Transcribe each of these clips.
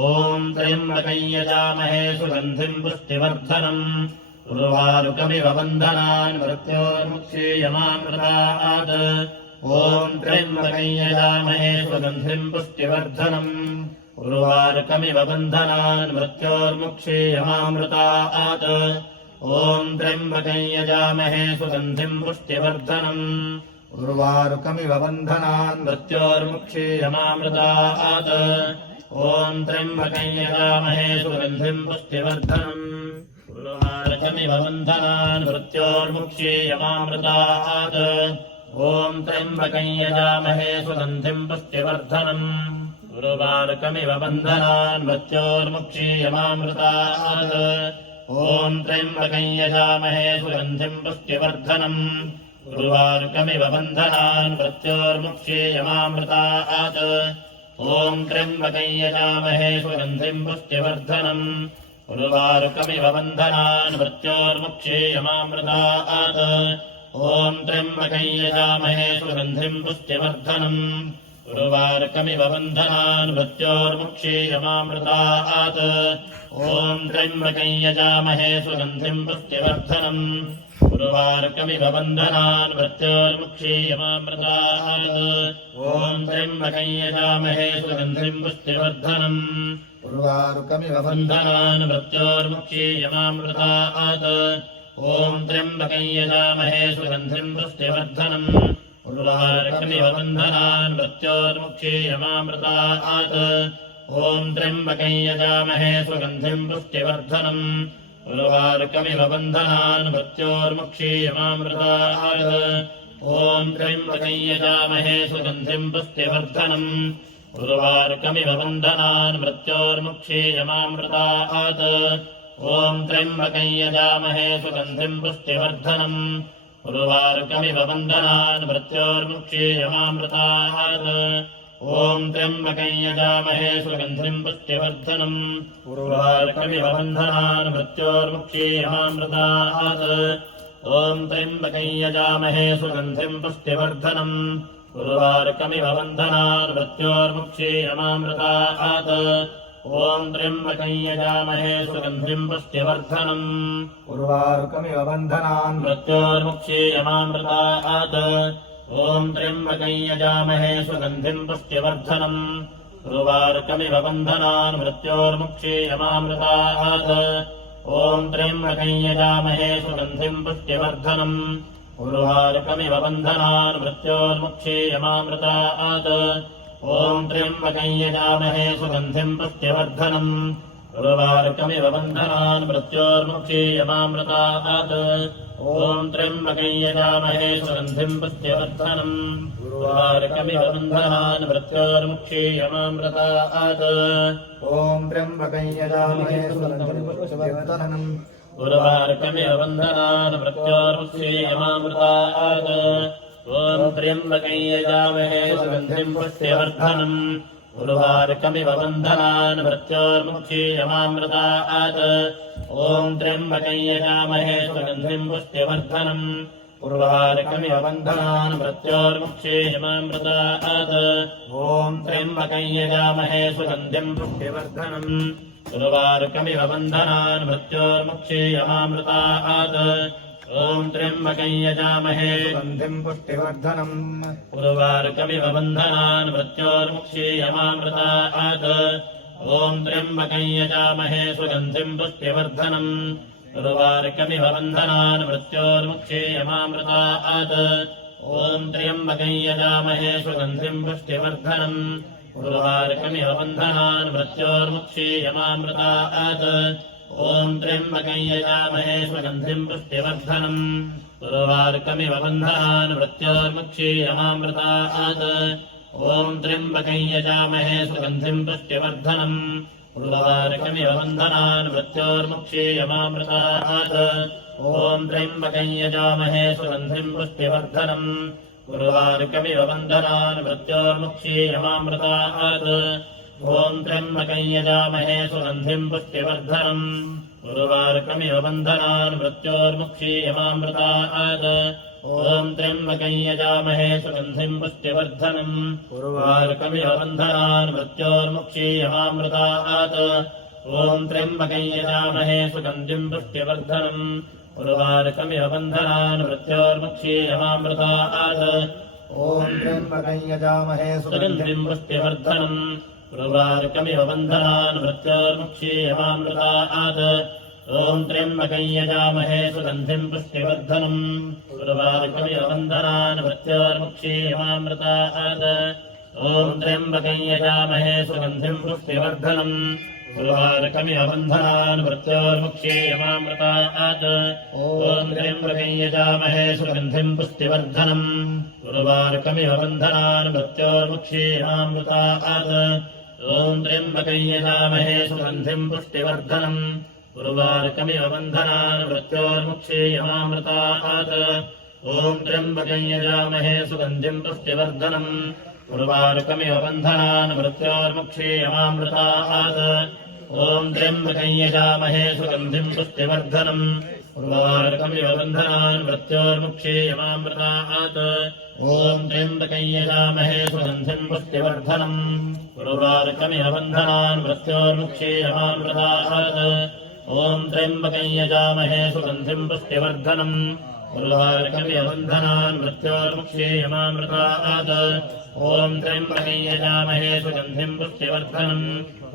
ॐ त्र्यम्बकं यजामहे सुगन्धिम् पुष्टिवर्धनम् उर्वारुकमिव बन्धनान् मृत्योर्मुक्षीयमामृतात् ॐ त्र्यम्बकं यजामहे सुगन्धिम् पुष्टिवर्धनम् उर्वारुकमिव बन्धनान् मृत्योर्मुक्षीयमामृतात् ॐ त्र्यम्बकं यजामहे सुगन्धिम् पुष्टिवर्धनम् उर्वारुकमिव बन्धनान् मृत्योर्मुक्षीयमामृतात् ॐ त्र्यम्बकं यजामहे सुगन्धिम् पुष्टिवर्धनम् उर्वारुकमिव बन्धनान् मृत्योर्मुक्षीयमामृतात् ॐ त्र्यम्बकं यजामहे सुगन्धिम् पुष्टिवर्धनम् उर्वारुकमिव बन्धनान् मृत्योर्मुक्षीयमामृतात् ॐ त्र्यम्बकं यजामहे सुगन्धिम् पुष्टिवर्धनम् उर्वारुकमिव बन्धनान् मृत्योर्मुक्षीयमामृतात् ॐ त्र्यम्बकं यजामहे सुगन्धिम् पुष्टिवर्धनम् उर्वारुकमिव बन्धनान् मृत्योर्मुक्षीयमामृतात् ॐ त्र्यम्बकं यजामहे सुगन्धिम् पुष्टिवर्धनम् उर्वारुकमिव बन्धनान् मृत्योर्मुक्षीयमामृतात् ॐ त्र्यम्बकं यजामहे सुगन्धिम् पुष्टिवर्धनम् उर्वारुकमिव बन्धनान् मृत्योर्मुक्षीयमामृतात् ॐ त्र्यम्बकं यजामहे सुगन्धिम् पुष्टिवर्धनम् उर्वारुकमिव बन्धनान् मृत्योर्मुक्षीयमामृतात् ॐ त्र्यम्बकं यजामहे सुगन्धिम् पुष्टिवर्धनम् उर्वारुकमिव बन्धनान् मृत्योर्मुक्षीयमामृतात् ॐ त्र्यम्बकं यजामहे सुगन्धिम् पुष्टिवर्धनम् उर्वारुकमिव बन्धनान् मृत्योर्मुक्षीयमामृतात् ॐ त्र्यम्बकं यजामहे सुगन्धिम् पुष्टिवर्धनम् उर्वारुकमिव बन्धनान् मृत्योर्मुक्षीयमामृतात् ॐ त्र्यम्बकं यजामहे सुगन्धिम् पुष्टिवर्धनम् उर्वारुकमिव बन्धनान् मृत्योर्मुक्षीयमामृतात् ॐ त्र्यम्बकं यजामहे सुगन्धिम् पुष्टिवर्धनम् उर्वारुकमिव बन्धनान् मृत्योर्मुक्षीयमामृतात् ॐ त्र्यम्बकं यजामहे सुगन्धिम् पुष्टिवर्धनम् उर्वारुकमिव बन्धनान् मृत्योर्मुक्षीयमामृतात् ॐ त्र्यम्बकं यजामहे सुगन्धिम् पुष्टिवर्धनम् उर्वारुकमिव बन्धनान् मृत्योर्मुक्षीयमामृतात् ॐ त्र्यम्बकं यजामहे सुगन्धिम् पुष्टिवर्धनम् उर्वारुकमिव बन्धनान् मृत्योर्मुक्षीयमामृतात् ॐ त्र्यम्बकं यजामहे सुगन्धिम् पुष्टिवर्धनम् उर्वारुकमिव बन्धनान् मृत्योर्मुक्षीयमामृतात् ॐ त्र्यम्बकं यजामहे सुगन्धिम् पुष्टिवर्धनम् उर्वारुकमिव बन्धनान् मृत्योर्मुक्षीयमामृतात् ॐ त्र्यम्बकं यजामहे सुगन्धिम् पुष्टिवर्धनम् उर्वारुकमिव बन्धनान् मृत्योर्मुक्षीयमामृतात् ॐ त्र्यम्बकं यजामहे सुगन्धिम् पुष्टिवर्धनम् उर्वारुकमिव बन्धनान् मृत्योर्मुक्षीयमामृतात् ॐ त्र्यम्बकं यजामहे सुगन्धिम् पुष्टिवर्धनम् उर्वारुकमिव बन्धनान् मृत्योर्मुक्षीयमामृतात् ॐ त्र्यम्बकं यजामहे सुगन्धिम् पुष्टिवर्धनम् उर्वारुकमिव बन्धनान् मृत्योर्मुक्षीयमामृतात् ॐ त्र्यम्बकं यजामहे सुगन्धिम् पुष्टिवर्धनम् उर्वारुकमिव बन्धनान् मृत्योर्मुक्षीयमामृतात् ॐ त्र्यम्बकं यजामहे सुगन्धिम् पुष्टिवर्धनम् उर्वारुकमिव बन्धनान् मृत्योर्मुक्षीयमामृतात् ॐ त्र्यम्बकं यजामहे सुगन्धिम् पुष्टिवर्धनम् उर्वारुकमिव बन्धनान् मृत्योर्मुक्षीयमामृतात् ॐ त्र्यम्बकं यजामहे सुगन्धिम् पुष्टिवर्धनम् उर्वारुकमिव बन्धनान् मृत्योर्मुक्षीयमामृतात् ॐ त्र्यम्बकं यजामहे सुगन्धिम् पुष्टिवर्धनम् उर्वारुकमिव बन्धनान् मृत्योर्मुक्षीयमामृतात् ॐ त्र्यम्बकं यजामहे सुगन्धिम् पुष्टिवर्धनम् उर्वारुकमिव बन्धनान् मृत्योर्मुक्षीयमामृतात् ॐ त्र्यम्बकं यजामहे सुगन्धिम् पुष्टिवर्धनम् उर्वारुकमिव बन्धनान् मृत्योर्मुक्षीयमामृतात् ॐ त्र्यम्बकं यजामहे सुगन्धिम् पुष्टिवर्धनम् उर्वारुकमिव बन्धनान् मृत्योर्मुक्षीयमामृतात् ॐ त्र्यम्बकं यजामहे सुगन्धिं पुष्टिवर्धनम् उर्वारुकमिव बन्धनान् मृत्योर्मुक्षीयमामृतात् ॐ त्र्यम्बकं यजामहे सुगन्धिं पुष्टिवर्धनम् उर्वारुकमिव बन्धनान् मृत्योर्मुक्षीयमामृतात् ॐ त्र्यम्बकं यजामहे सुगन्धिं पुष्टिवर्धनम् उर्वारुकमिव बन्धनान् मृत्योर्मुक्षीयमामृतात् ॐ त्र्यम्बकं यजामहे सुगन्धिं पुष्टिवर्धनम् उर्वारुकमिव बन्धनान् मृत्योर्मुक्षीयमामृतात् ॐ त्र्यम्बकं यजामहे सुगन्धिं पुष्टिवर्धनम् उर्वारुकमिव बन्धनान् मृत्योर्मुक्षीयमामृतात् ॐ त्र्यम्बकं यजामहे सुगन्धिं पुष्टिवर्धनम् उर्वारुकमिव बन्धनान् मृत्योर्मुक्षीयमामृतात् ॐ त्र्यम्बकं यजामहे सुगन्धिं पुष्टिवर्धनम् उर्वारुकमिव बन्धनान् मृत्योर्मुक्षीयमामृतात् ॐ त्र्यम्बकं यजामहे सुगन्धिं पुष्टिवर्धनम् उर्वारुकमिव बन्धनान् मृत्योर्मुक्षीयमामृतात् ॐ त्र्यम्बकं यजामहे सुगन्धिं पुष्टिवर्धनम् उर्वारुकमिव बन्धनान् मृत्योर्मुक्षीयमामृतात् ॐ त्र्यम्बकं यजामहे सुगन्धिं पुष्टिवर्धनम् उर्वारुकमिव बन्धनान् मृत्योर्मुक्षीयमामृतात् ॐ त्र्यम्बकं यजामहे सुगन्धिं पुष्टिवर्धनम् उर्वारुकमिव बन्धनान् मृत्योर्मुक्षीयमामृतात् ॐ त्र्यम्बकं यजामहे सुगन्धिं पुष्टिवर्धनम्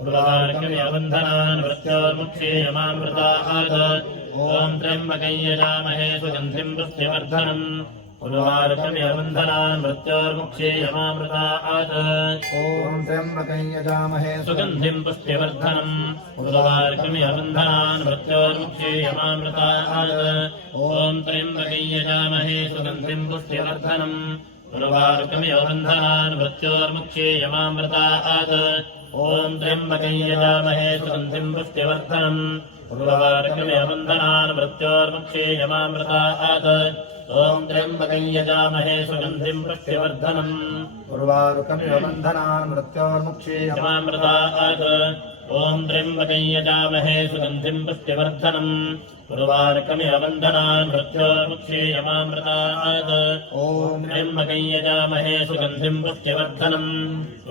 उर्वारुकमिव बन्धनान् मृत्योर्मुक्षीयमामृतात् ॐ त्र्यम्बकं यजामहे सुगन्धिं पुष्टिवर्धनम् उर्वारुकमिव बन्धनान् मृत्योर्मुक्षीयमामृतात् ॐ त्र्यम्बकं यजामहे सुगन्धिं पुष्टिवर्धनम् उर्वारुकमिव बन्धनान् मृत्योर्मुक्षीयमामृतात् ॐ त्र्यम्बकं यजामहे सुगन्धिं पुष्टिवर्धनम् उर्वारुकमिव बन्धनान् मृत्योर्मुक्षीयमामृतात् ॐ त्र्यम्बकं यजामहे सुगन्धिं पुष्टिवर्धनम् उर्वारुकमिव बन्धनान् मृत्योर्मुक्षीयमामृतात् ॐ त्र्यम्बकं यजामहे सुगन्धिं पुष्टिवर्धनम् उर्वारुकमिव बन्धनान् मृत्योर्मुक्षीयमामृतात् ॐ त्र्यम्बकं यजामहे सुगन्धिं पुष्टिवर्धनम् उर्वारुकमिव बन्धनान् मृत्योर्मुक्षीयमामृतात् ॐ त्र्यम्बकं यजामहे सुगन्धिं पुष्टिवर्धनम्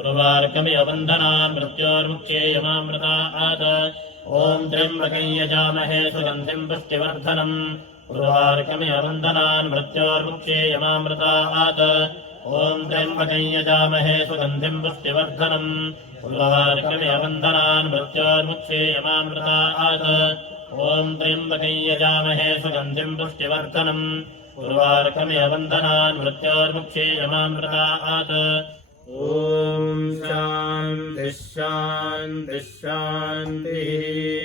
उर्वारुकमिव बन्धनान् मृत्योर्मुक्षीयमामृतात् ॐ त्र्यम्बकं यजामहे सुगन्धिं पुष्टिवर्धनम् उर्वारुकमिव बन्धनान् मृत्योर्मुक्षीयमामृतात् ॐ त्र्यम्बकं यजामहे सुगन्धिं पुष्टिवर्धनम् उर्वारुकमिव बन्धनान् मृत्योर्मुक्षीयमामृतात् ॐ त्र्यम्बकं यजामहे सुगन्धिं पुष्टिवर्धनम् उर्वारुकमिव बन्धनान् मृत्योर्मुक्षीयमामृतात् ॐ शान्तिः शान्तिः शान्तिः।